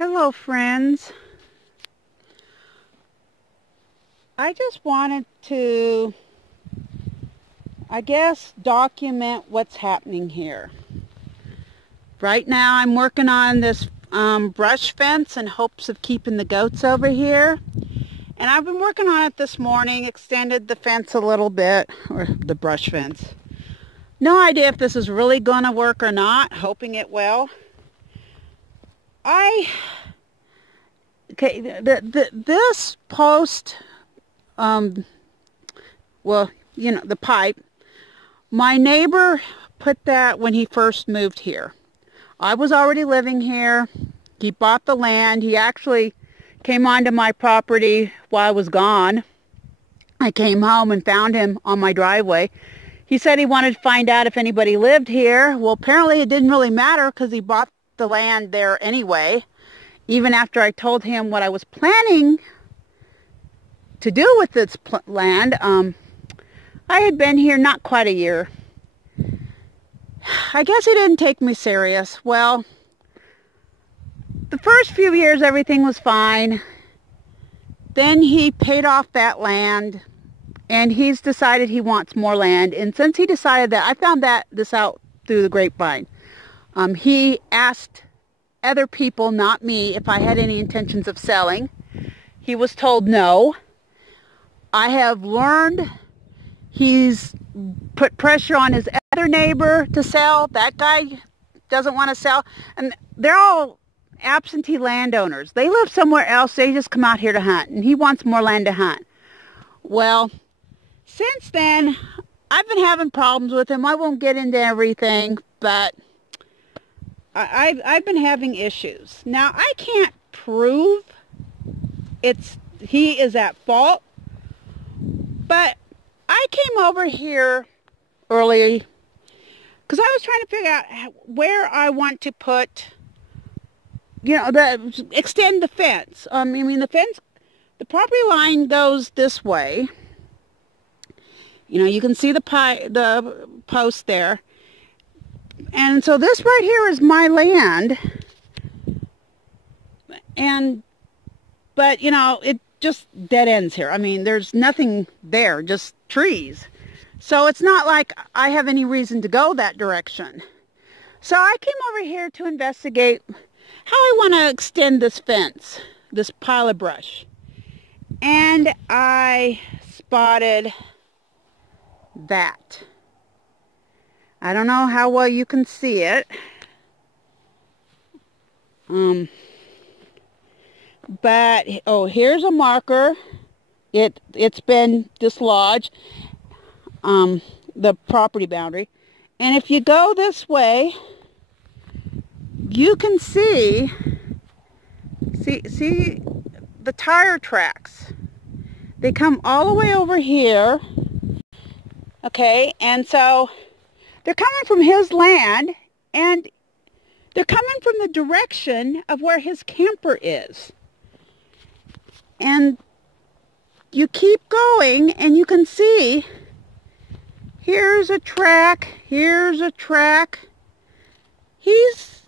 Hello friends. I just wanted to, document what's happening here. Right now I'm working on this brush fence in hopes of keeping the goats over here. And I've been working on it this morning, extended the fence a little bit, or the brush fence. No idea if this is really going to work or not, hoping it will. This post, the pipe, my neighbor put that when he first moved here. I was already living here. He bought the land. He actually came onto my property while I was gone. I came home and found him on my driveway. He said he wanted to find out if anybody lived here. Well, apparently it didn't really matter because he bought the land there anyway. Even after I told him what I was planning to do with this land, I had been here not quite a year. I guess he didn't take me serious. Well, the first few years everything was fine. Then he paid off that land and he's decided he wants more land. And since he decided that, I found this out through the grapevine. He asked other people, not me, if I had any intentions of selling. He was told no. I have learned he's put pressure on his other neighbor to sell. That guy doesn't want to sell. And they're all absentee landowners. They live somewhere else. They just come out here to hunt. And he wants more land to hunt. Well, since then, I've been having problems with him. I won't get into everything, but I've been having issues. Now, I can't prove he is at fault, but I came over here early because I was trying to figure out where I want to put, extend the fence. The property line goes this way. You can see the post there. And so this right here is my land. But it just dead ends here. There's nothing there, just trees. So it's not like I have any reason to go that direction. So I came over here to investigate how I want to extend this fence, this pile of brush. And I spotted that. I don't know how well you can see it. But, here's a marker. It's been dislodged, the property boundary. And if you go this way, you can see the tire tracks. They come all the way over here. Okay, and so they're coming from his land, and they're coming from the direction of where his camper is. And you keep going, and you can see, here's a track, here's a track. He's,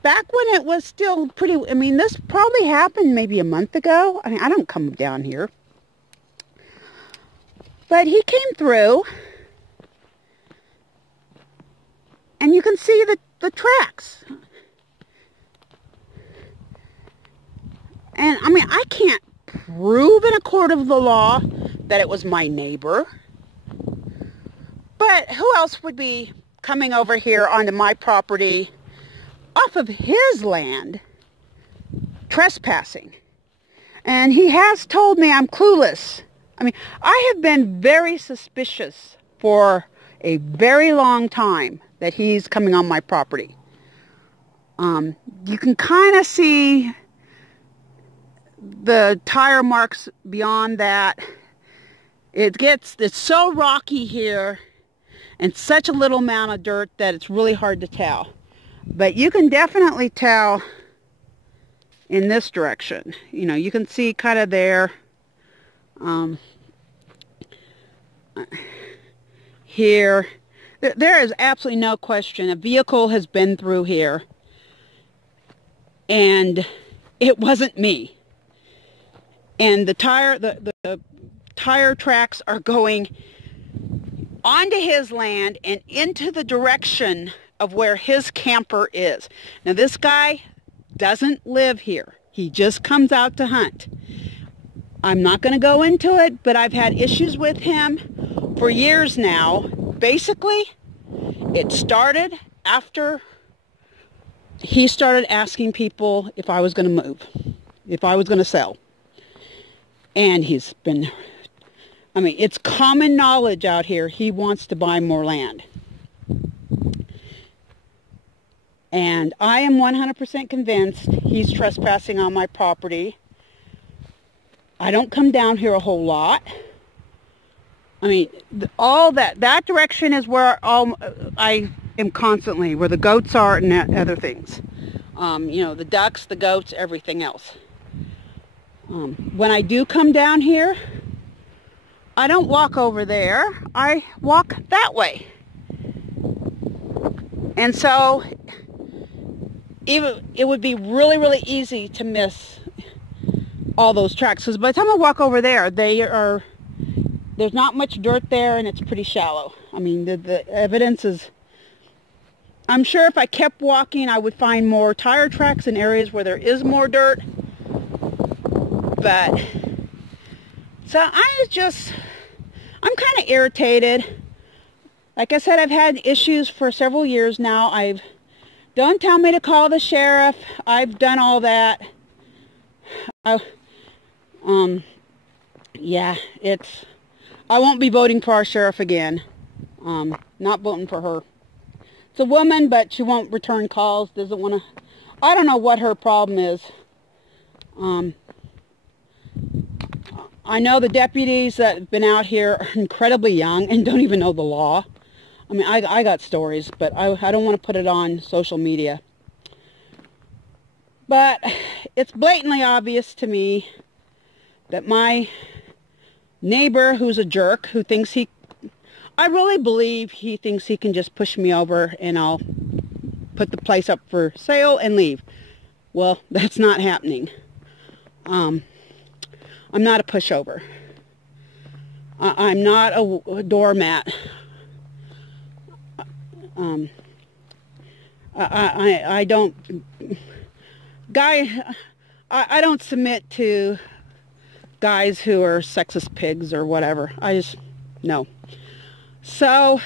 back when it was still pretty, this probably happened maybe a month ago. I don't come down here. But he came through. And you can see the tracks. And, I can't prove in a court of the law that it was my neighbor. But who else would be coming over here onto my property off of his land, trespassing? And he has told me I'm clueless. I have been very suspicious for a very long time that he's coming on my property. You can kind of see the tire marks beyond that. It's so rocky here and such a little amount of dirt that it's really hard to tell. But you can definitely tell in this direction. You can see kind of there. Here. There is absolutely no question. A vehicle has been through here. and it wasn't me. And the tire tracks are going onto his land and into the direction of where his camper is. Now this guy doesn't live here. He just comes out to hunt. I'm not going to go into it, but I've had issues with him for years now. Basically, it started after he started asking people if I was going to move, if I was going to sell. And he's been, I mean, it's common knowledge out here, he wants to buy more land. And I am 100% convinced he's trespassing on my property. I don't come down here a whole lot. I mean, all that direction is where I am constantly, where the goats are and other things. You know, the ducks, the goats, everything else. When I do come down here, I don't walk over there. I walk that way. And so, it would be really, really easy to miss all those tracks. Because by the time I walk over there, there's not much dirt there and it's pretty shallow. I mean, the evidence is, I'm sure if I kept walking, I would find more tire tracks in areas where there is more dirt. But, so I'm kind of irritated. Like I said, I've had issues for several years now. Don't tell me to call the sheriff. I've done all that. Yeah, I won't be voting for our sheriff again. Not voting for her. It's a woman, but she won't return calls, doesn't want to, I don't know what her problem is. I know the deputies that have been out here are incredibly young and don't even know the law. I mean, I got stories, but I don't want to put it on social media. But it's blatantly obvious to me that my neighbor, who's a jerk, who thinks I really believe he thinks he can just push me over and I'll put the place up for sale and leave. Well, that's not happening. I'm not a pushover. I'm not a doormat. I don't submit to guys who are sexist pigs or whatever. No. So,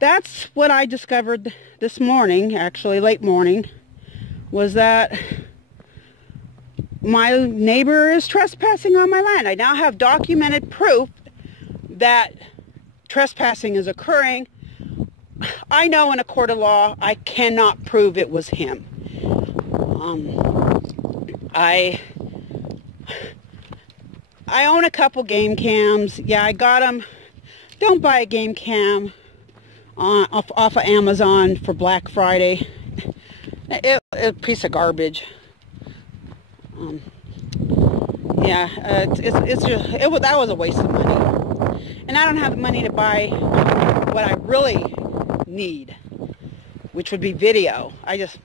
that's what I discovered this morning, actually late morning, was that my neighbor is trespassing on my land. I now have documented proof that trespassing is occurring. I know in a court of law I cannot prove it was him. I own a couple game cams. Yeah, I got them. Don't buy a game cam off of Amazon for Black Friday. It's a piece of garbage. Yeah, that was a waste of money. And I don't have the money to buy what I really need, which would be video. I just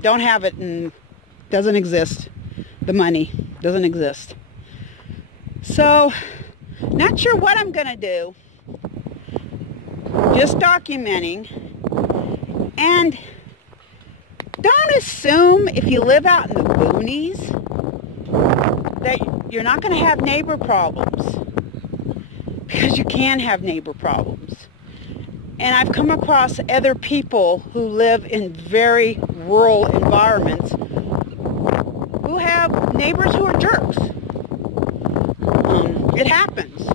don't have it, and doesn't exist. The money doesn't exist. So, not sure what I'm gonna do. Just documenting. And don't assume if you live out in the boonies that you're not going to have neighbor problems, because you can have neighbor problems. And I've come across other people who live in very rural environments who have neighbors who are jerks. It happens.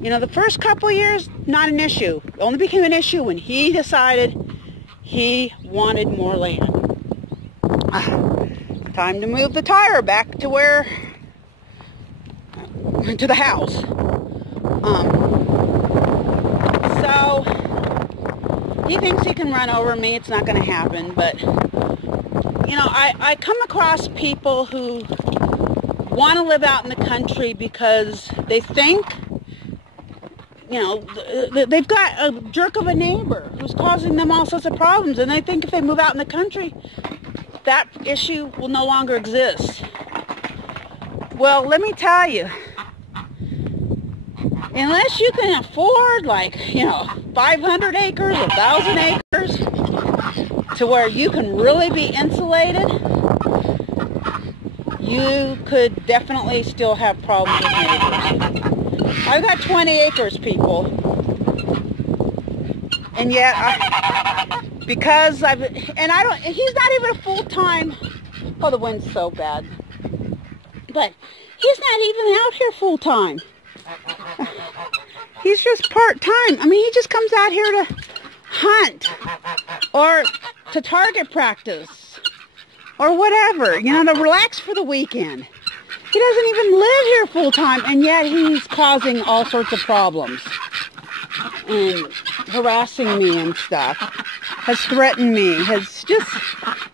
You know, the first couple of years, not an issue. It only became an issue when he decided he wanted more land. Time to move the tire back to to the house. So, he thinks he can run over me. It's not going to happen. But, you know, I come across people who want to live out in the country because they think, you know, they've got a jerk of a neighbor who's causing them all sorts of problems. And they think if they move out in the country, that issue will no longer exist. Well, let me tell you, unless you can afford, like, 500 acres, 1,000 acres, to where you can really be insulated, you could definitely still have problems with neighbors. I've got 20 acres, people. And yet, he's not even a full-time, oh, the wind's so bad. But he's not even out here full-time. He's just part-time. I mean, he just comes out here to hunt or to target practice or whatever, to relax for the weekend. He doesn't even live here full-time, and yet he's causing all sorts of problems and harassing me and stuff. Has threatened me. He's just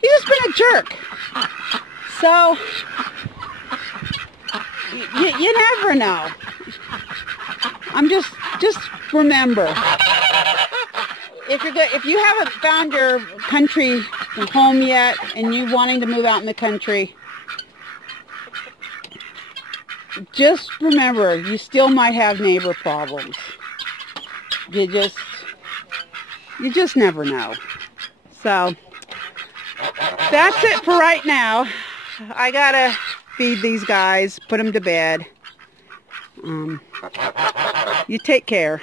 been a jerk. So you never know. I'm just remember, if you haven't found your country home yet and you wanting to move out in the country, just remember, you still might have neighbor problems. You just never know. So that's it for right now. I gotta feed these guys, put them to bed. You take care.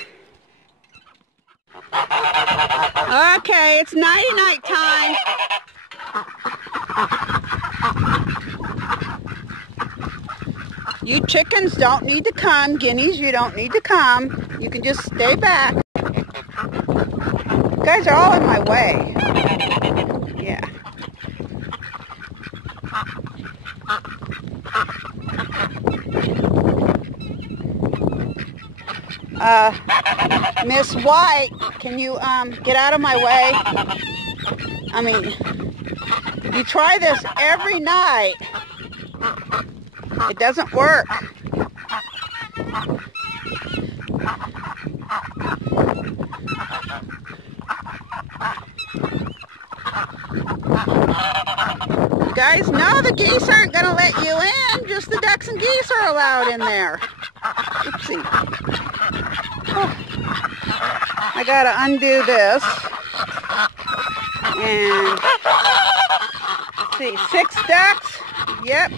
Okay, it's nighty-night time. You chickens don't need to come. Guineas, you don't need to come. You can just stay back. You guys are all in my way. Yeah. Miss White, can you get out of my way? I mean, you try this every night. It doesn't work. You guys know the geese aren't going to let you in. Just the ducks and geese are allowed in there. Oopsie. Oh. I got to undo this. And let's see, 6 ducks. Yep.